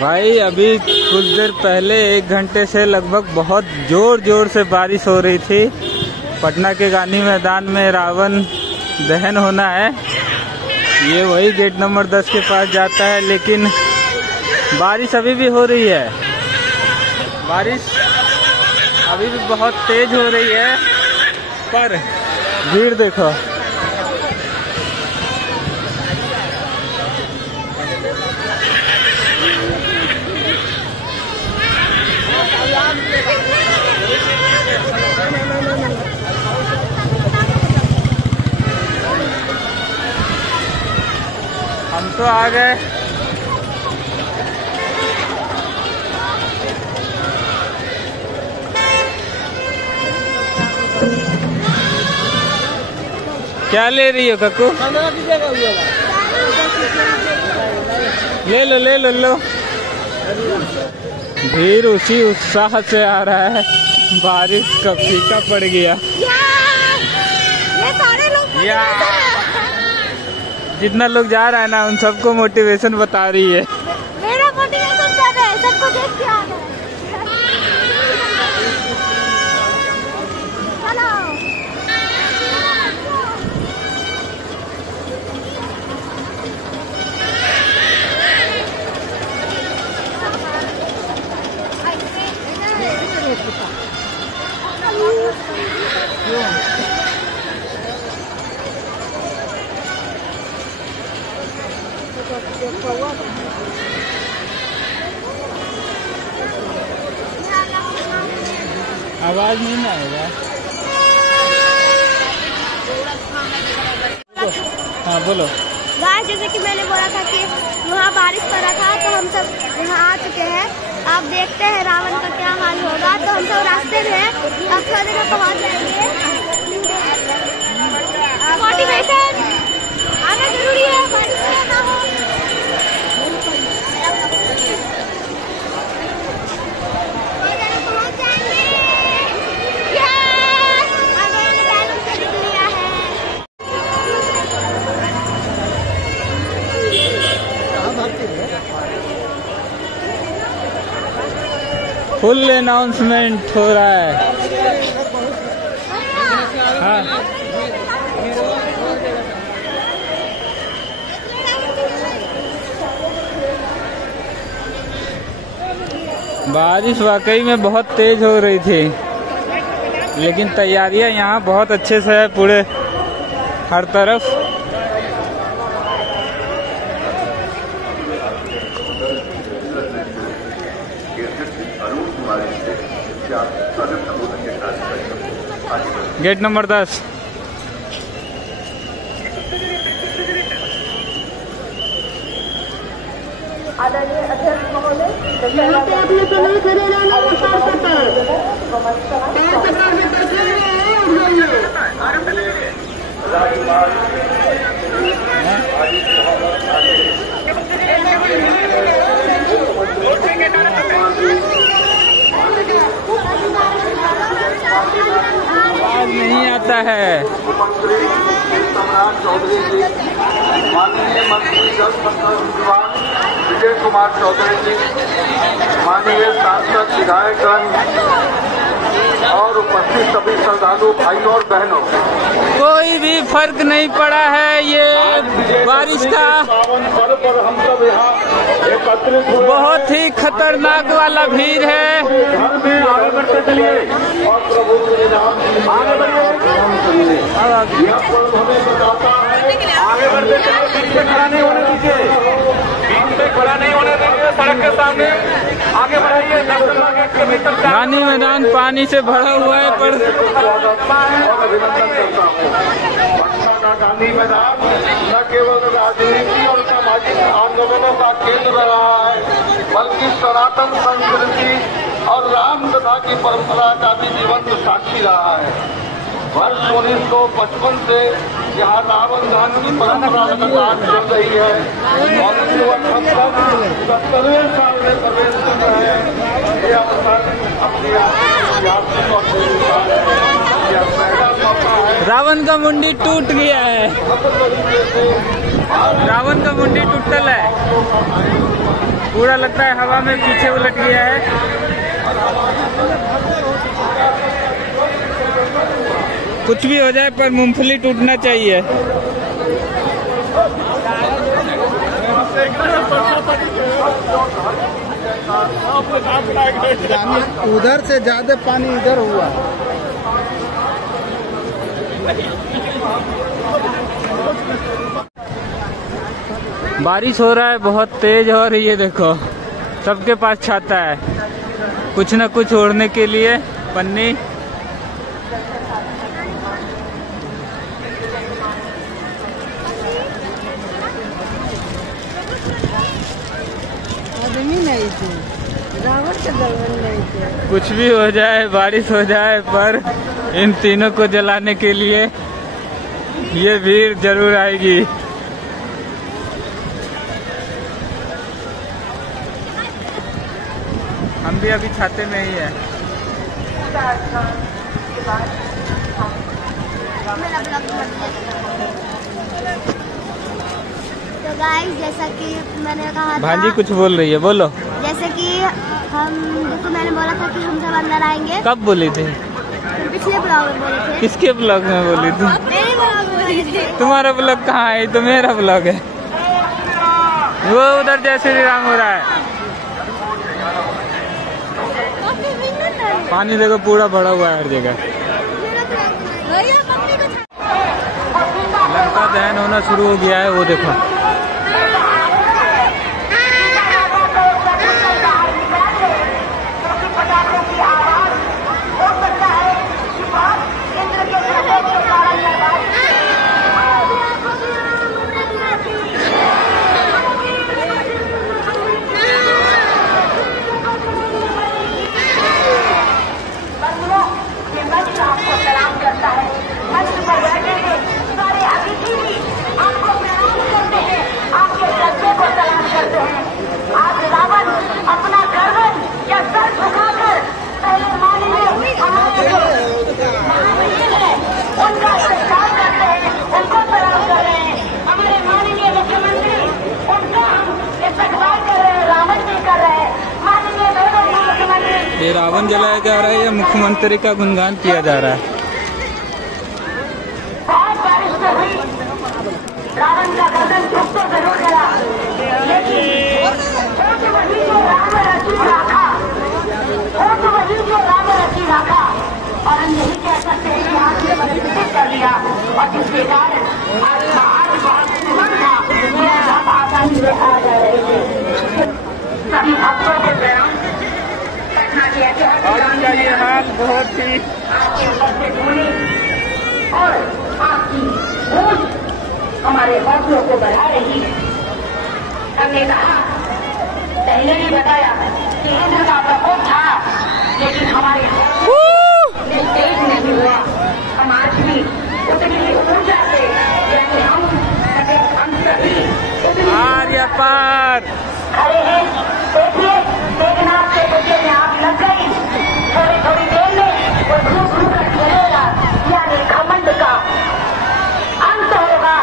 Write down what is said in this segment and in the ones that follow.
भाई अभी कुछ देर पहले 1 घंटे से लगभग बहुत जोर से बारिश हो रही थी। पटना के गांधी मैदान में रावण दहन होना है। ये वही गेट नंबर 10 के पास जाता है, लेकिन बारिश अभी भी हो रही है। बारिश अभी भी बहुत तेज हो रही है, पर भीड़ देखो। हम तो आ गए। क्या ले रही हो कक्कू? ले लो। भीड़ उसी उत्साह से आ रहा है। बारिश का फीका पड़ गया। जितना लोग जा रहा है ना, उन सबको मोटिवेशन बता रही है। मेरा मोटिवेशन कर रहा है, सबको देख के आ रहा है। आवाज नहीं ना आएगा। हाँ बोलो। गाइस, जैसे कि मैंने बोला था कि वहाँ बारिश पड़ रहा था, तो हम सब यहाँ आ चुके हैं। आप देखते हैं रावण का क्या हाल होगा। तो हम सब रास्ते में हैं, अब थोड़ी देर में पहुँच जाएंगे। मोटिवेशन आना जरूरी है, बारिश में ना हो। फुल अनाउंसमेंट हो रहा है। हाँ। बारिश वाकई में बहुत तेज हो रही थी, लेकिन तैयारियां यहाँ बहुत अच्छे से है पूरे हर तरफ। Gate number 10। आदरणीय अध्यक्ष महोदय, यहाँ पे आपने तो नहीं खड़े रहना है। आवाज नहीं आता है। मुख्यमंत्री सम्राट चौधरी जी, माननीय मंत्री जल संसाधन विभाग विजय कुमार चौधरी जी, माननीय सांसद विधायकगण और उपस्थित सभी श्रद्धालु भाइयों और बहनों, कोई भी फर्क नहीं पड़ा है। ये बारिश का पावन पर्व पर हम सब यहाँ एकत्रित हुए। बहुत ही खतरनाक वाला भीड़ है। घर में आगे बढ़ते चलिए और प्रभु श्री राम आगे बढ़िए। यह पर्व हमें बताता है, आगे बढ़ते चलिए, बीच में खड़ा नहीं होने दीजिए, बीच में खड़ा नहीं होने दीजिए, सड़क के सामने आगे बढ़ाइए। गांधी मैदान पानी से भरा हुआ है, पर अभिनंदन करता हूँ। पटना का गांधी मैदान न केवल राजनीति और सामाजिक आंदोलनों का केंद्र रहा है, बल्कि सनातन संस्कृति और राम कथा की परंपरा का भी जीवंत साक्षी रहा है। वर्ष 1955 से यहाँ रावण दहन की परंपरा लगातार चल रही है और इस वक्त हम सब 70वें साल में प्रवेश कर रहे हैं। ये अवसर अपनी यात्रा है। रावण का मुंडी टूट गया है। रावण का मुंडी टूटल है। पूरा लगता है हवा में पीछे उलट गया है। कुछ भी हो जाए पर मूंगफली टूटना चाहिए। उधर से ज्यादा पानी इधर हुआ। बारिश हो रहा है बहुत तेज और ये देखो सबके पास छाता है, कुछ न कुछ ओढ़ने के लिए पन्नी। आदमी नहीं थे, रावण के दलवन नहीं थे। कुछ भी हो जाए, बारिश हो जाए, पर इन तीनों को जलाने के लिए ये भीड़ जरूर आएगी। हम भी अभी छाते में ही है। तो गाइस जैसा कि मैंने कहा था, भांजी कुछ बोल रही है, बोलो। जैसे कि देखो मैंने बोला था कि हम सब अंदर आएंगे। कब बोली थी? पिछले ब्लॉग में बोले थे। किसके ब्लॉग में बोली थी? मेरे ब्लॉग में बोली थी। तुम्हारा ब्लॉग कहाँ है? तो मेरा ब्लॉग है। वो उधर जय श्री राम हो रहा है। पानी देखो पूरा भरा हुआ है हर जगह। लंका दहन होना शुरू हो गया है, वो देखो। ये रावण जलाया जा रहा है या मुख्यमंत्री का गुणगान किया जा रहा है? रावण का गर्दन झुक तो जरूर गया, लेकिन वही जो राम रची रखा, तो वही जो राम रची रखा। और हम यही कह सकते हैं कि आज ये परिवर्तित कर लिया, और जिसके कारण आज बहुत सुमन था, सब आसानी से आ जा रहे थे। सभी भक्तों को प्रणाम करना चाहिए। आज का ये हाल बहुत ही आपके ऊपर से धूली और आपकी गूंज हमारे हौसलों को बढ़ा रही है। हमने कहा, पहले भी बताया कि इंद्र का प्रकोप था, लेकिन हमारे तेज नहीं हुआ। हम आज भी उतनी ही ऊर्जा से, जैसे हम सभी आर्य पार खड़े हैं। देखिए, मेघनाथ के बच्चे में आग लग गई। थोड़ी थोड़ी देर में वो घूम घूम कर खेलेगा, यानी घमंड का अंत होगा।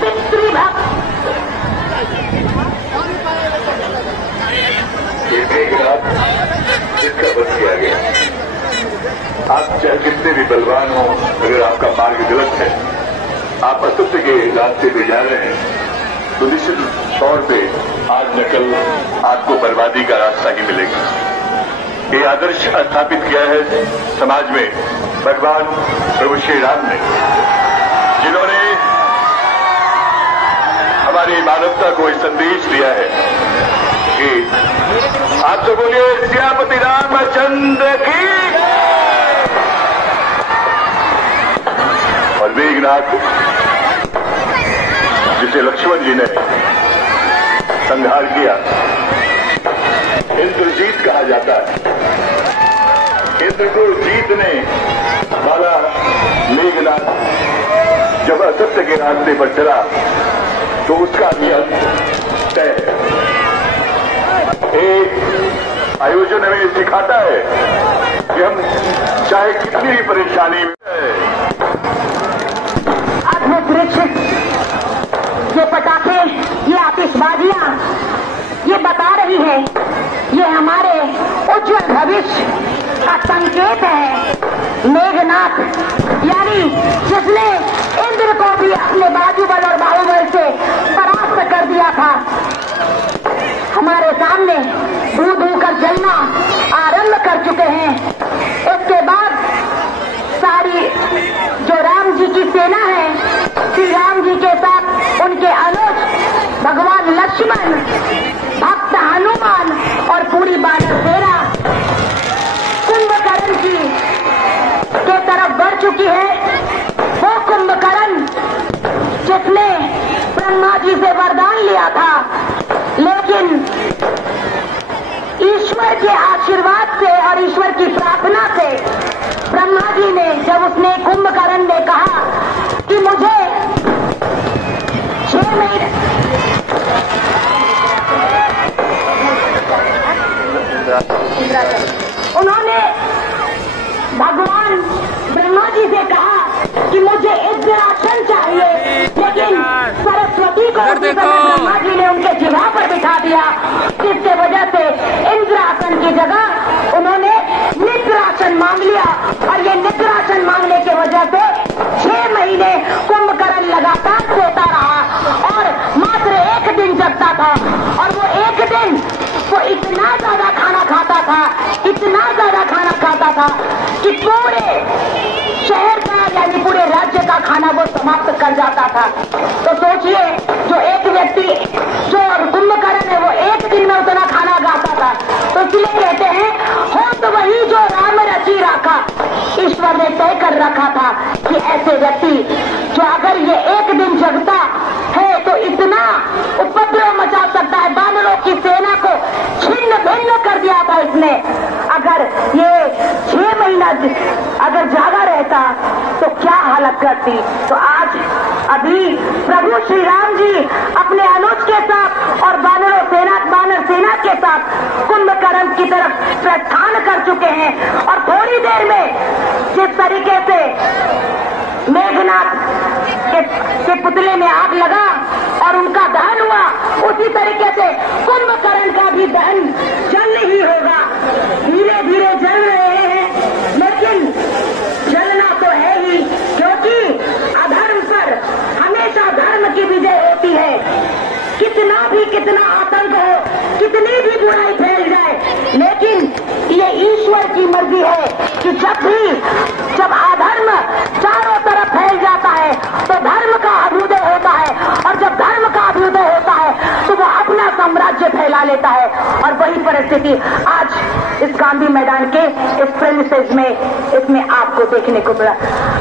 पितृभक्त इसका बस किया गया। आप चाहे कितने भी बलवान हो, अगर आपका मार्ग गलत है, आप असत्य के रास्ते पे जा रहे हैं, तो निश्चित तौर पे आज न कल आपको बर्बादी का रास्ता ही मिलेगा। ये आदर्श स्थापित किया है समाज में भगवान प्रभु श्री राम ने, जिन्होंने हमारी मानवता को एक संदेश दिया है कि आप तो बोलिए सियापति रामचंद्र की। और मेघनाथ, जिसे लक्ष्मण जी ने संहार किया, इंद्रजीत कहा जाता है। इंद्र को जीतने वाला मेघनाथ जब असत्य के रास्ते पर चला तो उसका भी अंत तय है। एक आयोजन हमें सिखाता है कि हम चाहे कितनी भी परेशानी में, अद्भुत वृक्ष, ये पटाखे, ये आतिशबाजियां रही है, ये हमारे उज्जवल भविष्य का संकेत है। मेघनाथ यानी जिसने इंद्र को भी अपने बाजूबल और बाहुबल से परास्त कर दिया था, हमारे सामने धू धू कर जलना आरंभ कर चुके हैं। इसके बाद सारी जो राम जी की सेना है, श्री राम जी के साथ उनके अनुज भगवान लक्ष्मण, भक्त हनुमान और पूरी बानर सेना कुंभकर्ण की के तरफ बढ़ चुकी है। वो कुंभकर्ण जिसने ब्रह्मा जी से वरदान लिया था, लेकिन ईश्वर के आशीर्वाद से और ईश्वर की प्रार्थना से ब्रह्मा जी ने, जब उसने कुंभकर्ण ने कहा कि मुझे 6 महीने उन्होंने भगवान ब्रह्मा जी से कहा कि मुझे इंद्रासन चाहिए, लेकिन सरस्वती को ब्रह्मा जी ने उनके जिह्वा पर बिठा दिया, जिसके वजह से इंद्रासन की जगह उन्होंने निद्रासन मांग लिया। और ये निद्रासन मांगने की वजह से 6 महीने कुंभकर्ण लगातार सोता रहा और मात्र 1 दिन जगता था। और वो 1 दिन वो इतना ज्यादा खाना खाता था, इतना ज्यादा खाना खाता था कि पूरे शहर का यानी पूरे राज्य का खाना वो समाप्त कर जाता था। तो सोचिए, जो एक व्यक्ति जो कुंभकर्ण है वो 1 दिन में उतना खाना खाता था। तो इसलिए कहते हैं, हो तो वही जो राम रची राखा, ईश्वर ने तय कर रखा था कि ऐसे व्यक्ति जो अगर ये 1 दिन जगता है तो इतना उपद्रव मचा सकता है, बानरों की सेना को छिन्न भिन्न कर दिया था इसने। अगर ये 6 महीना अगर जागा रहता तो क्या हालत करती। तो आज अभी प्रभु श्री राम जी अपने अनुज के साथ और बानर सेना के साथ कुंभकर्ण की तरफ प्रस्थान कर चुके हैं। और थोड़ी देर में जिस तरीके से मेघनाथ के पुतले में आग लगा और उनका दहन हुआ, उसी तरीके से कुंभकर्ण का भी दहन जल ही होगा। धीरे धीरे जल रहे हैं, लेकिन जलना तो है ही, क्योंकि अधर्म पर हमेशा धर्म की विजय होती है। कितना आतंक हो, कितनी भी बुराई फैल जाए, लेकिन ये ईश्वर की मर्जी है कि जब अधर्म चारों तरफ फैल जाता है तो धर्म का अभ्युदय होता है, और जब धर्म का अभ्युदय होता है तो वो अपना साम्राज्य फैला लेता है। और वही परिस्थिति आज इस गांधी मैदान के इस प्रेमिसेस में इसमें आपको देखने को मिला।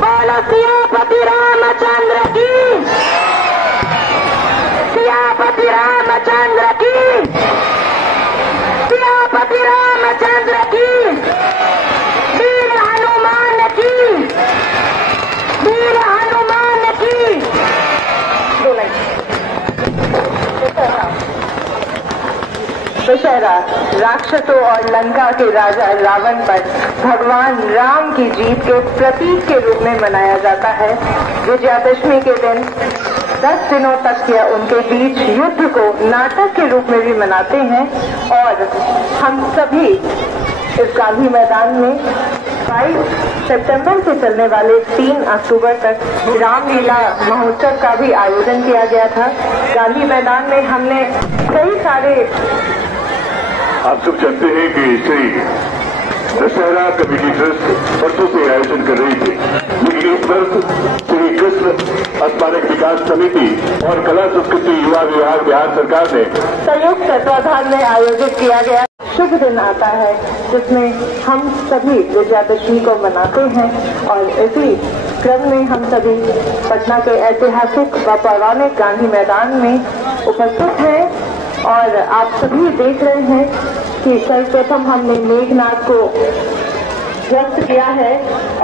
बोलो सियापति रामचंद्र की, सियापति रामचंद्र की, सियापति रामचंद्र की, वीर हनुमान की, वीर हनुमान की। दशहरा राक्षसों और लंका के राजा रावण पर भगवान राम की जीत के प्रतीक के रूप में मनाया जाता है। विजयादशमी के दिन 10 दिनों तक या उनके बीच युद्ध को नाटक के रूप में भी मनाते हैं। और हम सभी इस गांधी मैदान में 22 सितंबर से चलने वाले 3 अक्टूबर तक रामलीला महोत्सव का भी आयोजन किया गया था। गांधी मैदान में हमने कई सारे, आप सब जानते हैं कि श्री दशहरा कमेटी ट्रस्ट वर्षों से आयोजन कर रही थी, लेकिन इस वर्ष श्री कृष्ण स्मारक विकास समिति और कला संस्कृति युवा विभाग बिहार सरकार ने संयुक्त तत्वाधान में आयोजित किया गया शुभ दिन आता है, जिसमें हम सभी विजयादशमी को मनाते हैं। और इसी क्रम में हम सभी पटना के ऐतिहासिक व पौराणिक गांधी मैदान में उपस्थित हैं। और आप सभी देख रहे हैं कि सर्वप्रथम हमने मेघनाथ को व्यक्त किया है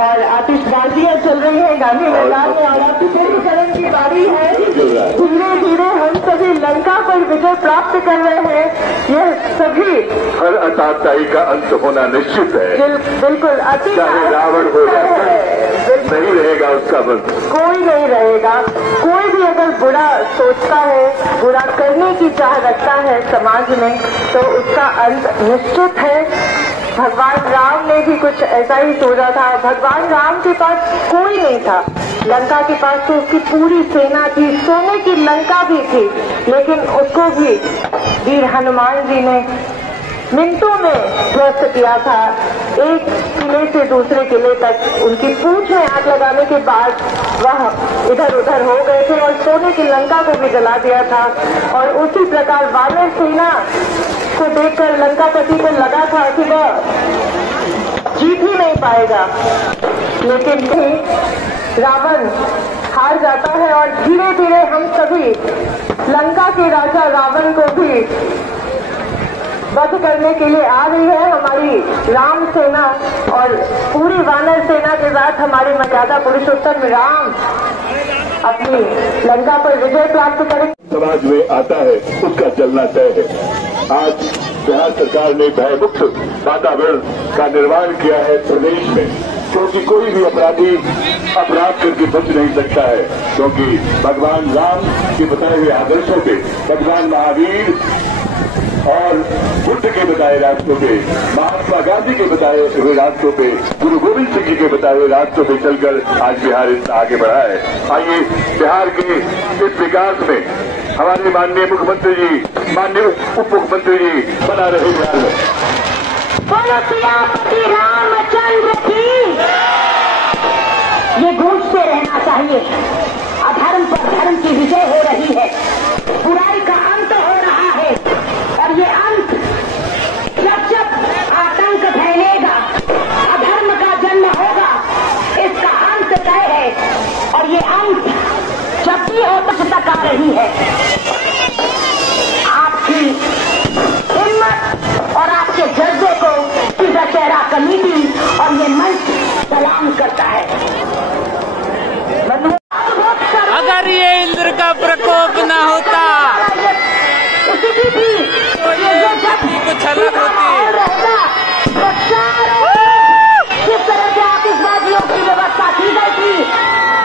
और आतिशबाजियां चल रही है गांधी मैदान में। और अब कुंभकर्ण की बारी है। धीरे धीरे हम सभी लंका पर विजय प्राप्त कर रहे हैं। ये सभी हर अताताई का अंत होना निश्चित है, बिल्कुल अति चाहे रावण हो जाए। नहीं रहेगा उसका बंद। कोई नहीं रहेगा। कोई भी अगर बुरा सोचता है, बुरा करने की चाह रखता है समाज में, तो उसका अंत निश्चित है। भगवान राम ने भी कुछ ऐसा ही सोचा था। भगवान राम के पास कोई नहीं था, लंका के पास तो उसकी पूरी सेना थी, सोने की लंका भी थी, लेकिन उसको भी वीर हनुमान जी ने मिनटों में ध्वस्त किया था। एक किले से दूसरे किले तक उनकी पूंछ में आग लगाने के बाद वह इधर उधर हो गए थे और सोने की लंका को भी जला दिया था। और उसी प्रकार वानर सेना को देखकर लंकापति को लगा था कि वह जीत ही नहीं पाएगा, लेकिन रावण हार जाता है और धीरे धीरे हम सभी लंका के राजा रावण को भी वध करने के लिए आ रही है हमारी राम सेना। और पूरी वानर सेना के साथ हमारे मर्यादा पुरुषोत्तम राम अपनी लंका पर विजय प्राप्त करें। समाज में आता है उसका चलना तय है। आज बिहार सरकार ने भयमुक्त वातावरण का निर्माण किया है प्रदेश में, क्योंकि कोई भी अपराधी अपराध करके बच नहीं सकता है, क्योंकि भगवान राम के बताए हुए आदर्शों पे, भगवान महावीर और बुद्ध के बताए रास्तों पे, महात्मा गांधी के बताए हुए रास्तों पे, गुरु गोविंद सिंह जी के बताए हुए रास्तों पे चलकर आज बिहार इतना आगे बढ़ा है। आइए बिहार के इस विकास में हमारे माननीय मुख्यमंत्री जी, माननीय उप मुख्यमंत्री जी बना रहे बिहार में। बोलो श्री रामचंद्र की, ये गूंजते रहना चाहिए। अधर्म पर धर्म की विजय हो रही है, बुराई का अंत हो रहा है, और ये अंत जब जब आतंक फैलेगा, अधर्म का जन्म होगा, इसका अंत तय है। और ये अंत जब भी हो तक आ रही है। आपकी हिम्मत और आपके जज्बे को दशहरा कमेटी और ये मंच सलाम करता है। अगर ये इंद्र का प्रकोप न होता तो ये कुछ अलग होती। किस तरह से आतिशबाजियों की व्यवस्था की गई थी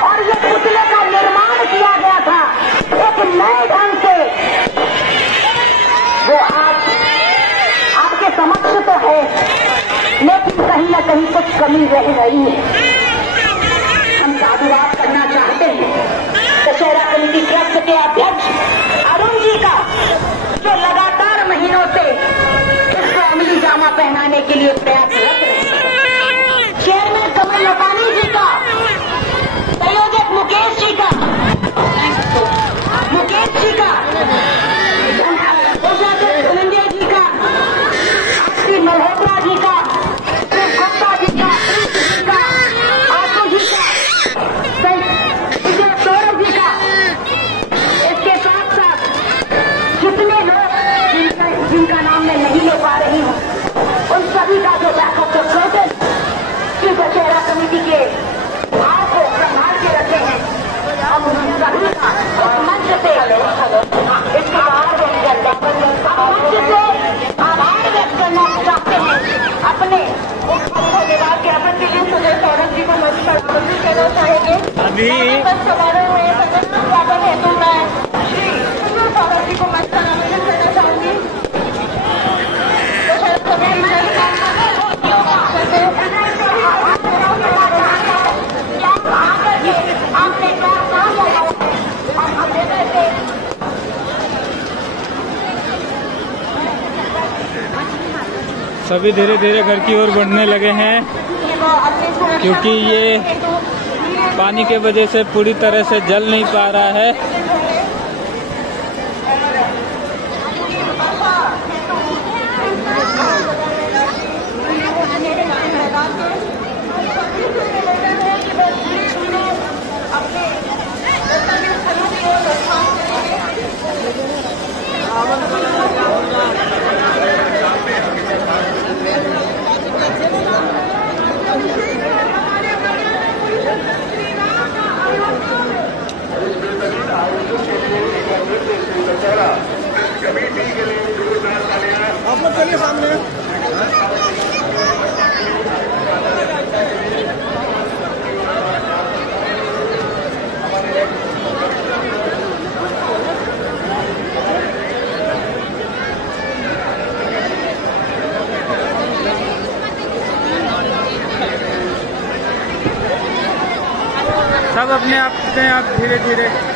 और ये पुतले का निर्माण किया गया था एक नए ढंग से, वो आज आपके समक्ष तो है, लेकिन कहीं न कहीं कुछ कमी रह रही है। हम साधुवाद करना चाहते हैं दशहरा कमेटी ट्रस्ट के अध्यक्ष अरुण जी का, जो लगातार महीनों से इसको अमली जामा पहनाने के लिए प्रयासरत रहे। चेयरमैन कमल लपानी जी का, संयोजक मुकेश जी का, धनंजय जी का, श्री मल्होत्रा जी का, श्री गुप्ता जी का, आशु जी का, विजय सौरभ जी का, इसके साथ साथ जितने लोग जिनका नाम मैं नहीं ले पा रही हूँ, उन सभी का जो बैकअप प्रोसेस की दशहरा कमेटी के भाव को संभाल के रखे हैं, हम उन सभी का मंच से इसके बाहर मंच से आभार व्यक्त करना चाहते हैं अपने विभाग के अपर सुजय सौरभ जी को मंच पर आमंत्रित करना चाहेंगे। अभी समारोह में स्वागत है तो मैं श्री सुजय सौरभ जी को मंच पर आमंत्रित करना चाहूंगी। सभी धीरे धीरे घर की ओर बढ़ने लगे हैं, क्योंकि ये पानी के वजह से पूरी तरह से जल नहीं पा रहा है। सब अपने आप धीरे धीरे